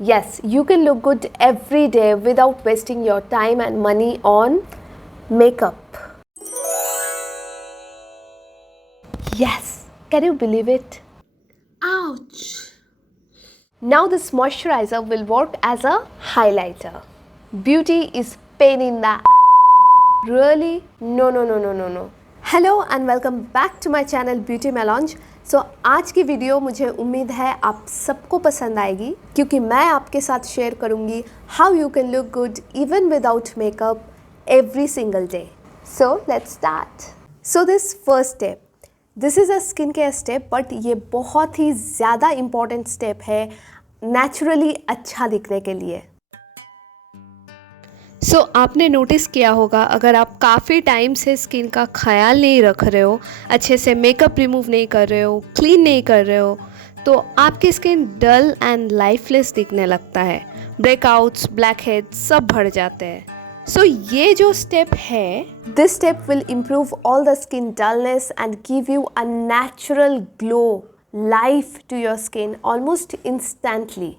Yes, you can look good every day without wasting your time and money on makeup. Yes, can you believe it? Ouch! Now this moisturizer will work as a highlighter. Beauty is pain in the really? No, no, no, no, no, no. Hello and welcome back to my channel beauty melange. So आज की video मुझे उम्मीद है आप सबको पसंद आएगी क्योंकि मैं आपके साथ शेयर करूंगी how you can look good even without makeup every single day. So let's start. So this first step, this is a skin care step, but ये बहुत ही ज़्यादा इम्पॉर्टेंट स्टेप है नेचुरली अच्छा दिखने के लिए। आपने नोटिस किया होगा अगर आप काफ़ी टाइम से स्किन का ख्याल नहीं रख रहे हो, अच्छे से मेकअप रिमूव नहीं कर रहे हो, क्लीन नहीं कर रहे हो, तो आपकी स्किन डल एंड लाइफलेस दिखने लगता है। ब्रेकआउट्स, ब्लैक हेड्स सब बढ़ जाते हैं। ये जो स्टेप है, this step will improve all the skin dullness and give you a natural glow life to your skin almost instantly.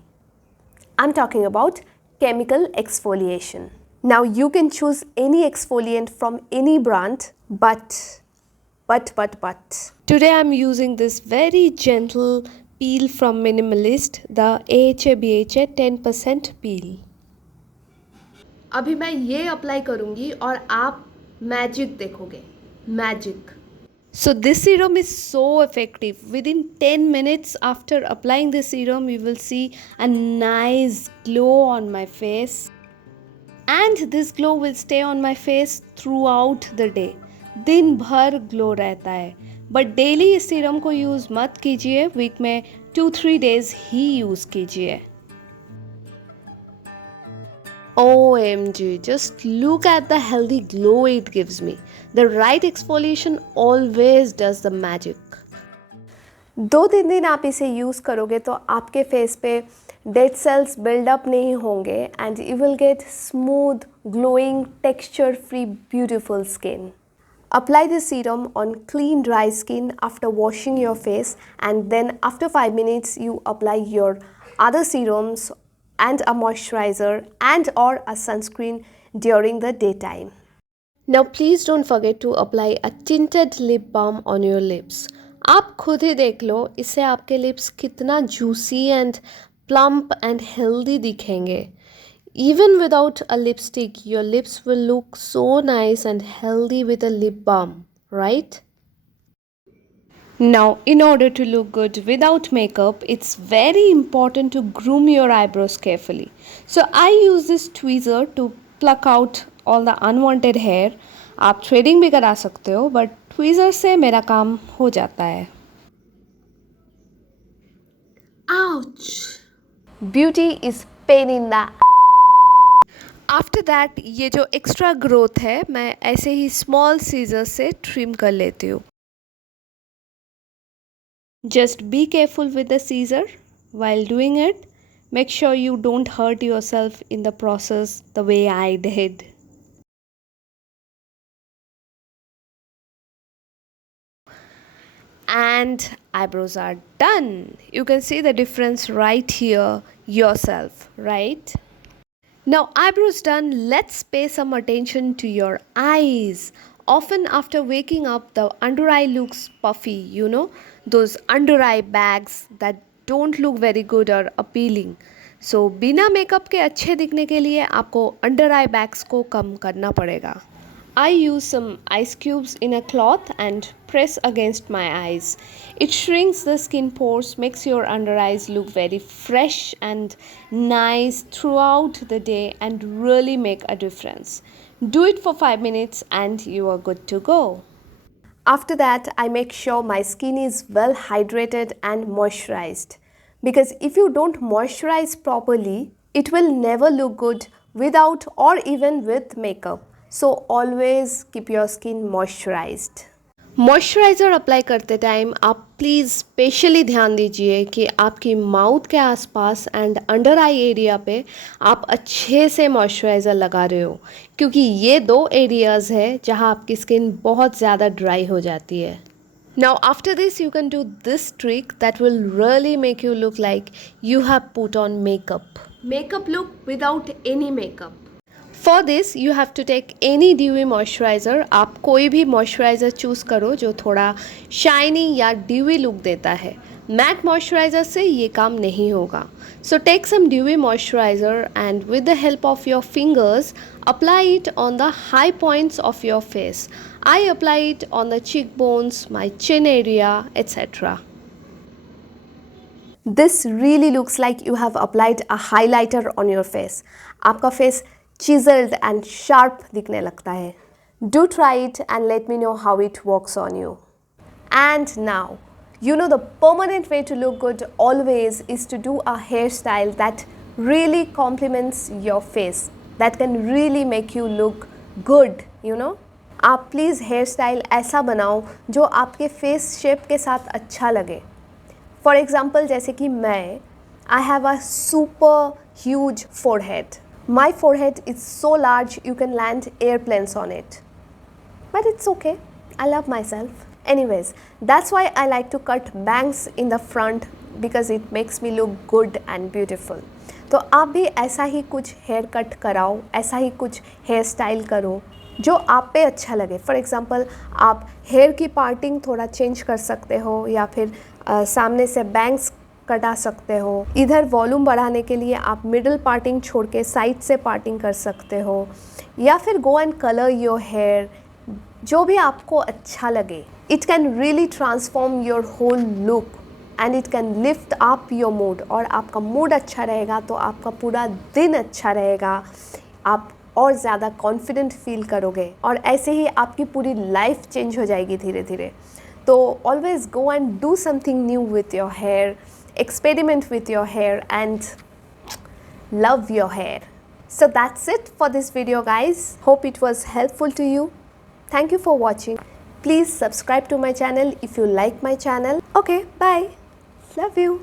I'm talking about chemical exfoliation. Now you can choose any exfoliant from any brand, but today I'm using this very gentle peel from Minimalist, the AHA BHA 10% peel. अभी मैं ये apply करूँगी और आप magic देखोगे, magic. So this serum is so effective. Within 10 minutes after applying this serum, you will see a nice glow on my face. And this glow will stay on my face throughout the day. दिन भर glow रहता है। But daily इस serum को use मत कीजिए, week में 2-3 days ही use कीजिए। OMG, just look at the healthy glow it gives me. The right exfoliation always does the magic. 2-3 दिन आप इसे यूज़ करोगे तो आपके फेस पे डेड सेल्स बिल्डअप नहीं होंगे and you will get smooth, glowing, texture free, beautiful skin. Apply the serum on clean dry skin after washing your face, and then after 5 minutes you apply your other serums and a moisturizer and or a sunscreen during the daytime. Now please don't forget to apply a tinted lip balm on your lips. आप खुद ही देख लो इससे आपके lips कितना juicy and plump and healthy दिखेंगे. Even without a lipstick, your lips will look so nice and healthy with a lip balm, right? Now, in order to look good without makeup, it's very important to groom your eyebrows carefully. So I use this tweezer to pluck out all the unwanted hair. आप threading भी करा सकते हो, but tweezer से मेरा काम हो जाता है. Ouch! Beauty is pain in the after that ये जो एक्स्ट्रा ग्रोथ है मैं ऐसे ही स्मॉल सीजर से ट्रिम कर लेती हूँ. Just be careful with the seizure while doing it. Make sure you don't hurt yourself in the process the way I did. And eyebrows are done. You can see the difference right here yourself, right? Now eyebrows done, let's pay some attention to your eyes. Often after waking up, the under eye looks puffy, you know, those under eye bags that don't look very good or appealing. So बिना makeup के अच्छे दिखने के लिए आपको under eye bags को कम करना पड़ेगा. I use some ice cubes in a cloth and press against my eyes. It shrinks the skin pores, makes your under eyes look very fresh and nice throughout the day and really make a difference. Do it for 5 minutes and you are good to go. After that, I make sure my skin is well hydrated and moisturized. Because if you don't moisturize properly, it will never look good without or even with makeup. So always keep your skin moisturized. Moisturiser apply करते time आप please specially ध्यान दीजिए कि आपकी mouth के आसपास and under eye area पे आप अच्छे से मॉइस्चराइज़र लगा रहे हो, क्योंकि ये 2 एरियाज़ है जहाँ आपकी स्किन बहुत ज़्यादा ड्राई हो जाती है. Now after this you can do this trick that will really make you look like you have put on makeup. Makeup look without any makeup. For this you have to take any dewy moisturizer. आप कोई भी moisturizer choose करो जो थोड़ा shiny या dewy look देता है. Matte moisturizer से ये काम नहीं होगा. So take some dewy moisturizer and with the help of your fingers apply it on the high points of your face. I apply it on the cheekbones, my chin area, etc. This really looks like you have applied a highlighter on your face. आपका face chiseled and sharp दिखने लगता है. Do try it and let me know how it works on you. And now, you know the permanent way to look good always is to do a hairstyle that really complements your face, that can really make you look good, you know. आप please hair style ऐसा बनाओ जो आपके face shape के साथ अच्छा लगे. For example जैसे कि मैं I have a super huge forehead. My forehead is so large you can land airplanes on it, but it's okay, I love my self. Anyways, that's why I like to cut bangs in the front because it makes me look good and beautiful. तो आप भी ऐसा ही कुछ hair cut कराओ, ऐसा ही कुछ hair style करो जो आप पे अच्छा लगे. फॉर एग्ज़ाम्पल आप हेयर की पार्टिंग थोड़ा चेंज कर सकते हो या फिर सामने से बैंग्स कटा सकते हो. इधर वॉल्यूम बढ़ाने के लिए आप मिडल पार्टिंग छोड़ के साइड से पार्टिंग कर सकते हो या फिर go and colour your hair. जो भी आपको अच्छा लगे. It can really transform your whole look and it can lift up your mood. और आपका मूड अच्छा रहेगा तो आपका पूरा दिन अच्छा रहेगा, आप और ज़्यादा कॉन्फिडेंट फील करोगे और ऐसे ही आपकी पूरी लाइफ चेंज हो जाएगी धीरे धीरे. तो always go and do something new with your hair, experiment with your hair and love your hair. So that's it for this video guys. Hope it was helpful to you. Thank you for watching. Please subscribe to my channel if you like my channel. Okay, bye. Love you.